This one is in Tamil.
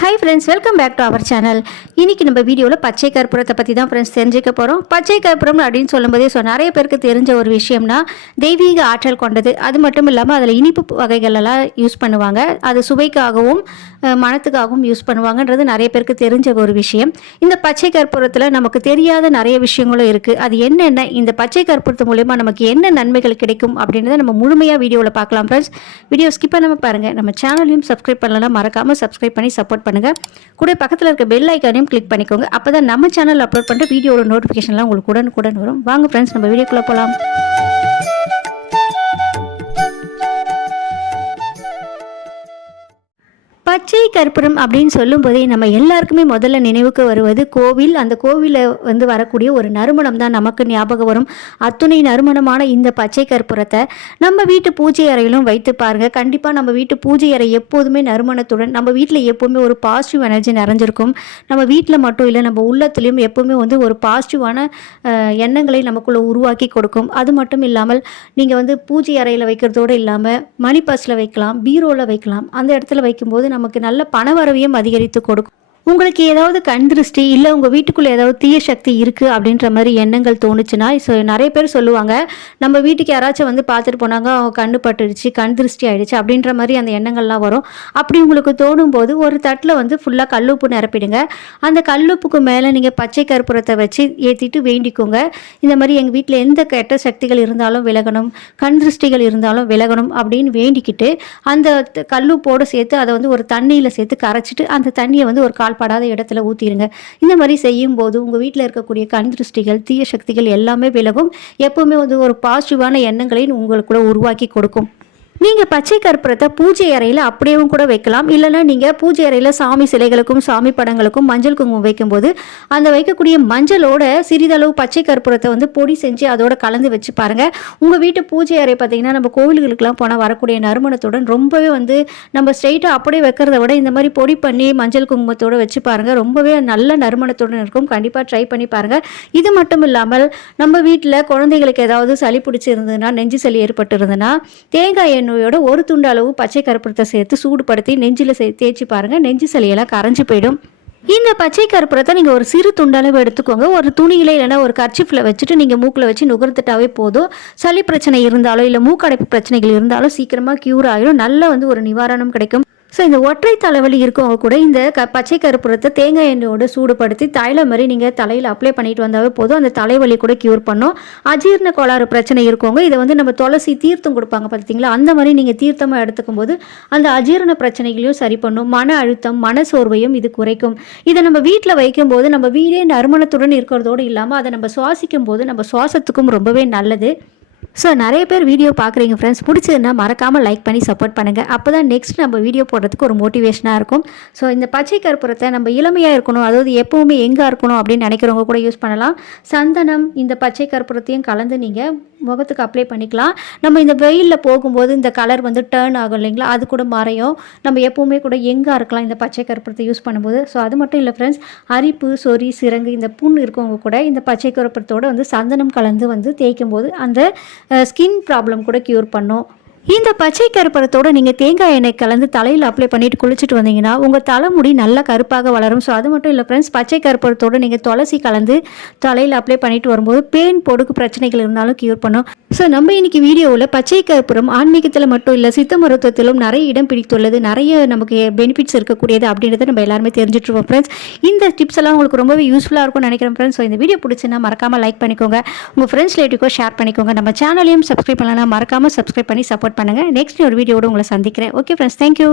Hi friends, welcome back to our channel. இன்றைக்கி நம்ம வீடியோவில் பச்சை கற்பூரத்தை பற்றி தான் ஃப்ரெண்ட்ஸ் தெரிஞ்சுக்க போகிறோம். பச்சை கற்பூரம் அப்படின்னு சொல்லும்போதே நிறைய பேருக்கு தெரிஞ்ச ஒரு விஷயம்னா தெய்வீக ஆற்றல் கொண்டது. அது மட்டும் இல்லாமல் அதில் இனிப்பு வகைகளெல்லாம் யூஸ் பண்ணுவாங்க. அது சுவைக்காகவும் மனத்துக்காகவும் யூஸ் பண்ணுவாங்கன்றது நிறைய பேருக்கு தெரிஞ்ச ஒரு விஷயம். இந்த பச்சை கற்பூரத்தில் நமக்கு தெரியாத நிறைய விஷயங்களும் இருக்குது. அது என்னென்ன, இந்த பச்சை கற்பூரத்து மூலமா நமக்கு என்ன நன்மைகள் கிடைக்கும் அப்படின்றத நம்ம முழுமையாக வீடியோவில் பார்க்கலாம் ஃப்ரெண்ட்ஸ். வீடியோ ஸ்கிப் பண்ணாமல் பாருங்கள். நம்ம சேனலையும் சப்ஸ்கிரைப் பண்ணலாம், மறக்காமல் சப்ஸ்கிரைப் பண்ணி சப்போர்ட் பண்ணுங்கள். கூட பக்கத்தில் இருக்க பெல் ஐக்கானையும் கிளிக் பண்ணிக்கோங்க. அப்போ தான் நம்ம சேனல் அப்லோட் பண்ணுற வீடியோட நோட்டிஃபிகேஷன்லாம் உங்களுக்கு உடனுக்குடன் வரும். வாங்க ஃப்ரெண்ட்ஸ், நம்ம வீடியோக்குள்ளே போகலாம். பச்சை கற்பூரம் அப்படின்னு சொல்லும்போதே நம்ம எல்லாருக்குமே முதல்ல நினைவுக்கு வருவது கோவில். அந்த கோவிலில் வரக்கூடிய ஒரு நறுமணம் தான் நமக்கு ஞாபகம் வரும். அத்துணை நறுமணமான இந்த பச்சை கற்பூரத்தை நம்ம வீட்டு பூஜை அறையிலும் வைத்து பாருங்க. கண்டிப்பாக நம்ம வீட்டு பூஜை அறை எப்போதுமே நறுமணத்துடன், நம்ம வீட்டில் எப்போவுமே ஒரு பாசிட்டிவ் எனர்ஜி நிறைஞ்சிருக்கும். நம்ம வீட்டில் மட்டும் இல்லை, நம்ம உள்ளத்துலேயும் எப்போவுமே ஒரு பாசிட்டிவான எண்ணங்களை நமக்குள்ளே உருவாக்கி கொடுக்கும். அது மட்டும் இல்லாமல் நீங்கள் பூஜை அறையில் வைக்கிறதோடு இல்லாமல் மணி பர்ஸில் வைக்கலாம், பீரோவில் வைக்கலாம். அந்த இடத்துல வைக்கும்போது நமக்கு நல்ல பணவரவையும் அதிகரித்து கொடுக்கும். உங்களுக்கு ஏதாவது கண் திருஷ்டி இல்லை உங்கள் வீட்டுக்குள்ளே ஏதாவது தீய சக்தி இருக்குது அப்படின்ற மாதிரி எண்ணங்கள் தோணுச்சுன்னா, நிறைய பேர் சொல்லுவாங்க, நம்ம வீட்டுக்கு யாராச்சும் பார்த்துட்டு போனாங்க, அவங்க கண்ணு பட்டுடுச்சு, கண் திருஷ்டி ஆகிடுச்சு அப்படின்ற மாதிரி அந்த எண்ணங்கள்லாம் வரும். அப்படி உங்களுக்கு தோணும் போது ஒரு தட்டில் ஃபுல்லாக கல்லுப்பு நிரப்பிடுங்க. அந்த கல்லுப்புக்கு மேலே நீங்கள் பச்சை கற்பூரத்தை வச்சு ஏற்றிட்டு வேண்டிக்கோங்க. இந்த மாதிரி எங்கள் வீட்டில் எந்த கெட்ட சக்திகள் இருந்தாலும் விலகணும், கண் திருஷ்டிகள் இருந்தாலும் விலகணும் அப்படின்னு வேண்டிக்கிட்டு அந்த கல்லுப்போடு சேர்த்து அதை ஒரு தண்ணியில் சேர்த்து கரைச்சிட்டு அந்த தண்ணியை ஒரு படாத இடத்துல ஊற்றிடுங்க. இந்த மாதிரி செய்யும் போது உங்கள் வீட்டில் இருக்கக்கூடிய கண் திருஷ்டிகள், தீய சக்திகள் எல்லாமே விலகும். எப்பவுமே ஒரு பாசிட்டிவான எண்ணங்களை உங்களுக்குள்ள உருவாக்கி கொடுக்கும். நீங்கள் பச்சை கற்பூரத்தை பூஜை அறையில் அப்படியேவும் கூட வைக்கலாம். இல்லைனா நீங்கள் பூஜை அறையில் சாமி சிலைகளுக்கும் சாமி படங்களுக்கும் மஞ்சள் குங்குமம் வைக்கும்போது அந்த வைக்கக்கூடிய மஞ்சளோட சிறிதளவு பச்சை கற்பூரத்தை பொடி செஞ்சு அதோட கலந்து வச்சு பாருங்கள். உங்கள் வீட்டு பூஜை அறை பார்த்தீங்கன்னா நம்ம கோவில்களுக்கெல்லாம் போனால் வரக்கூடிய நறுமணத்துடன் ரொம்பவே நம்ம ஸ்ட்ரெயிட்டாக அப்படியே வைக்கிறத விட இந்த மாதிரி பொடி பண்ணி மஞ்சள் குங்குமத்தோடு வச்சு பாருங்கள். ரொம்பவே நல்ல நறுமணத்துடன் இருக்கும். கண்டிப்பாக ட்ரை பண்ணி பாருங்கள். இது மட்டும் இல்லாமல் நம்ம வீட்டில் குழந்தைகளுக்கு ஏதாவது சளி பிடிச்சி இருந்ததுன்னா, நெஞ்சு சளி ஏற்பட்டு இருந்ததுன்னா, தேங்காய் எண்ணெயோட ஒரு துண்டு அளவு பச்சை கற்பூரத்தை சேர்த்து சூடுபடுத்தி நெஞ்சில் தேய்ச்சி பாருங்க. நெஞ்சு சளியெல்லாம் கரைஞ்சு போயிடும். இந்த பச்சை கற்பூரத்தை நீங்கள் ஒரு சிறு துண்டளவு எடுத்துக்கோங்க. ஒரு துணியில இல்லைன்னா ஒரு கர்ச்சிஃபில் வச்சுட்டு நீங்கள் மூக்கில் வச்சு நுகர்த்துட்டாவே போதும். சளி பிரச்சனை இருந்தாலும் இல்லை மூக்கடைப்பு பிரச்சனைகள் இருந்தாலும் சீக்கிரமாக க்யூர் ஆகிடும். நல்ல ஒரு நிவாரணம் கிடைக்கும். ஸோ இந்த ஒற்றை தலைவலி இருக்கவங்க கூட இந்த பச்சை கற்பூரத்தை தேங்காய் எண்ணெயோடு சூடுபடுத்தி தைலம் மாதிரி நீங்கள் தலையில் அப்ளை பண்ணிட்டு வந்தாவே போதும். அந்த தலைவலி கூட க்யூர் பண்ணும். அஜீரண கோளாறு பிரச்சனை இருக்கவங்க இதை நம்ம துளசி தீர்த்தம் கொடுப்பாங்க பார்த்தீங்களா, அந்த மாதிரி நீங்கள் தீர்த்தமாக எடுத்துக்கும் போது அந்த அஜீரண பிரச்சனைகளையும் சரி பண்ணும். மன அழுத்தம், மன சோர்வையும் இது குறைக்கும். இதை நம்ம வீட்டில் வைக்கும்போது நம்ம வீடே நறுமணத்துடன் இருக்கிறதோடு இல்லாமல் அதை நம்ம சுவாசிக்கும் போது நம்ம சுவாசத்துக்கும் ரொம்பவே நல்லது. ஸோ நிறைய பேர் வீடியோ பார்க்குறீங்க ஃப்ரெண்ட்ஸ். பிடிச்சதுன்னா மறக்காமல் லைக் பண்ணி சப்போர்ட் பண்ணுங்கள். அப்போ தான் நெக்ஸ்ட் நம்ம வீடியோ போடுறதுக்கு ஒரு மோட்டிவேஷனாக இருக்கும். ஸோ இந்த பச்சை கற்பூரத்தை நம்ம இளமையாக இருக்கணும், அதாவது எப்போவுமே எங்கே இருக்கணும் அப்படின்னு நினைக்கிறவங்க கூட யூஸ் பண்ணலாம். சந்தனம் இந்த பச்சை கற்பூரத்தையும் கலந்து நீங்கள் முகத்துக்கு அப்ளை பண்ணிக்கலாம். நம்ம இந்த வெயிலில் போகும்போது இந்த கலர் டேர்ன் ஆகும் இல்லைங்களா, அது கூட மறையும். நம்ம எப்போவுமே கூட எங்கே இருக்கலாம் இந்த பச்சை கற்பூரத்தை யூஸ் பண்ணும்போது. ஸோ அது மட்டும் இல்லை ஃப்ரெண்ட்ஸ், அரிப்பு, சொறி, சிரங்கு, இந்த புண் இருக்கவங்க கூட இந்த பச்சை கற்பூரத்தோடு சந்தனம் கலந்து தேய்க்கும் போது அந்த ஸ்கின் ப்ராப்ளம் கூட க்யூர் பண்ணும். இந்த பச்சை கற்பூரத்தோடு நீங்கள் தேங்காய் எண்ணெய் கலந்து தலையில் அப்ளை பண்ணிவிட்டு குளிச்சுட்டு வந்தீங்கன்னா உங்கள் தலைமுடி நல்லா கருப்பாக வளரும். ஸோ அது மட்டும் இல்லை ஃப்ரெண்ட்ஸ், பச்சை கற்பூரத்தோடு நீங்கள் துளசி கலந்து தலையில் அப்ளை பண்ணிட்டு வரும்போது பேன், பொடுக்கு பிரச்சனைகள் இருந்தாலும் க்யூர் பண்ணும். ஸோ நம்ம இன்னைக்கு வீடியோவில் பச்சை கற்பூரம் ஆன்மீகத்தில் மட்டும் இல்லை, சித்த மருத்துவத்திலும் நிறைய இடம் பிடித்துள்ளது, நிறைய நமக்கு பெனிஃபிட்ஸ் இருக்கக்கூடியது அப்படின்றத நம்ம எல்லாருமே தெரிஞ்சுட்ருவோம் ஃப்ரெண்ட்ஸ். இந்த டிப்ஸ் எல்லாம் உங்களுக்கு ரொம்பவே யூஸ்ஃபுல்லாக இருக்கும்னு நினைக்கிறேன் ஃப்ரெண்ட்ஸ். ஸோ இந்த வீடியோ பிடிச்சுன்னா மறக்காமல் லைக் பண்ணிக்கோங்க, உங்கள் ஃப்ரெண்ட்ஸ் ரிலேட்டிவ்க்கோ ஷேர் பண்ணிக்கோங்க. நம்ம சேனலையும் சப்ஸ்கிரைப் பண்ணலாம், மறக்காமல் சப்ஸ்கிரைப் பண்ணி சப்போர்ட் பண்ணுங்கள். நெக்ஸ்ட் ஒரு வீடியோட உங்களை சந்திக்கிறேன். Okay friends, thank you.